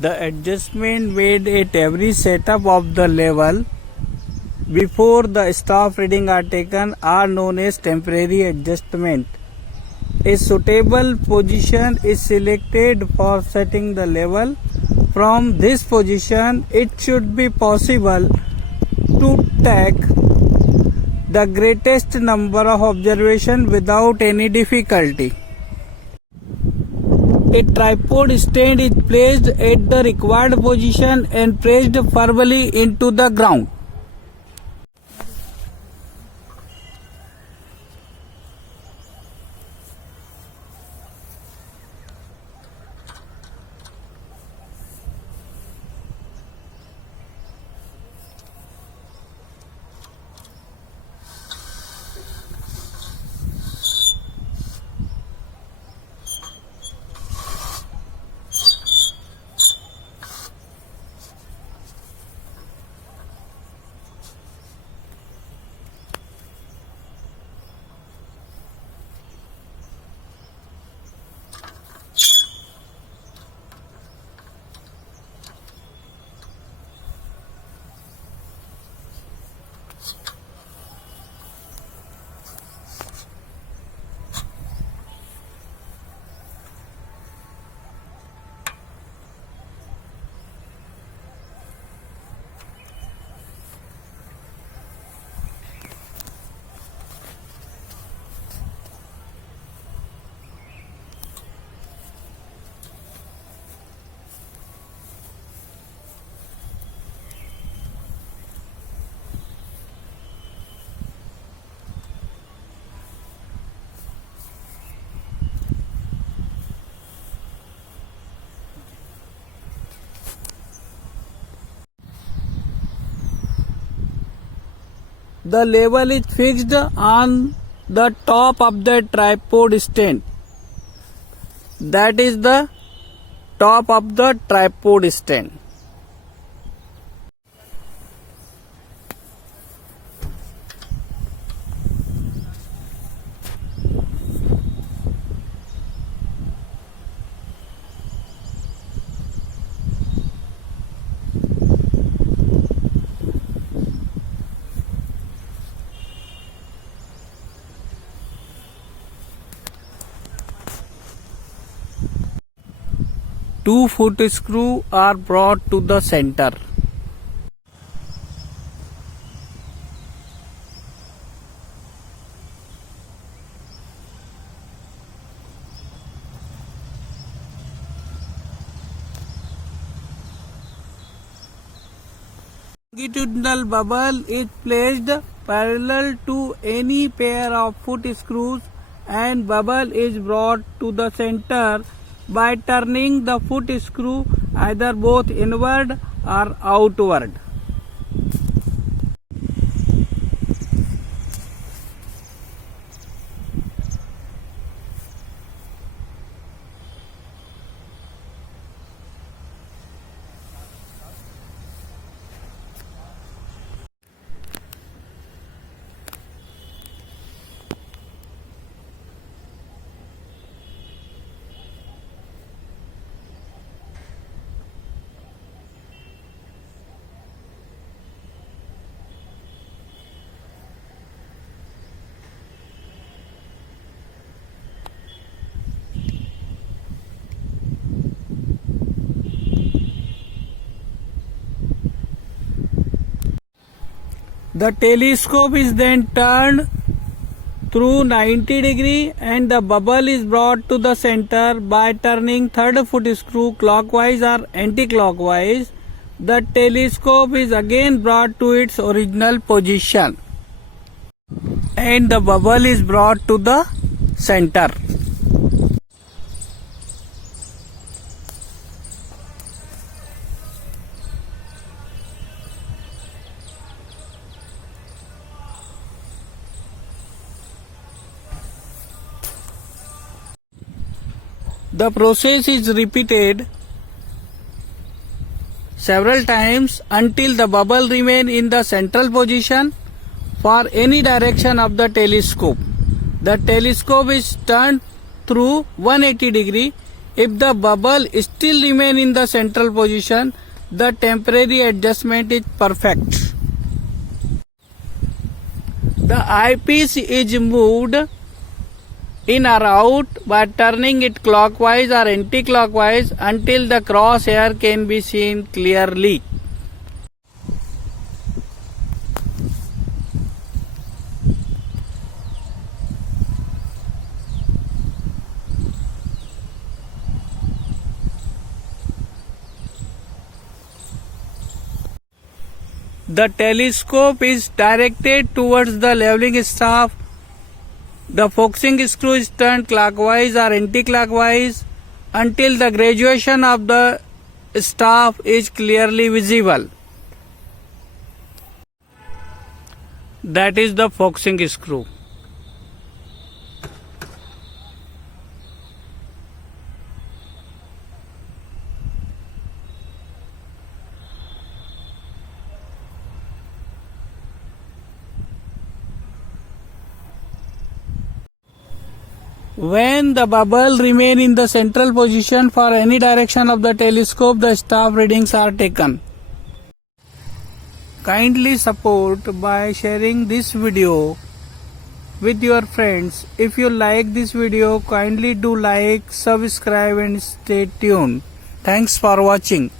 The adjustment made at every setup of the level before the staff reading are taken are known as temporary adjustment. A suitable position is selected for setting the level. From this position, it should be possible to take the greatest number of observations without any difficulty. A tripod stand is placed at the required position and pressed firmly into the ground. The level is fixed on the top of the tripod stand. That is the top of the tripod stand. Two foot screw are brought to the center. Longitudinal bubble is placed parallel to any pair of foot screws and bubble is brought to the center by turning the foot screw either both inward or outward. The telescope is then turned through 90 degree and the bubble is brought to the center by turning third foot screw clockwise or anti-clockwise. The telescope is again brought to its original position and the bubble is brought to the center. The process is repeated several times until the bubble remains in the central position for any direction of the telescope. The telescope is turned through 180 degree If the bubble still remain in the central position, the temporary adjustment is perfect. The eyepiece is moved in or out by turning it clockwise or anti-clockwise until the crosshair can be seen clearly. The telescope is directed towards the leveling staff. The focusing screw is turned clockwise or anti-clockwise until the graduation of the staff is clearly visible. That is the focusing screw. When the bubble remain in the central position for any direction of the telescope, the staff readings are taken. Kindly support by sharing this video with your friends. If you like this video, kindly do like, subscribe and stay tuned. Thanks for watching.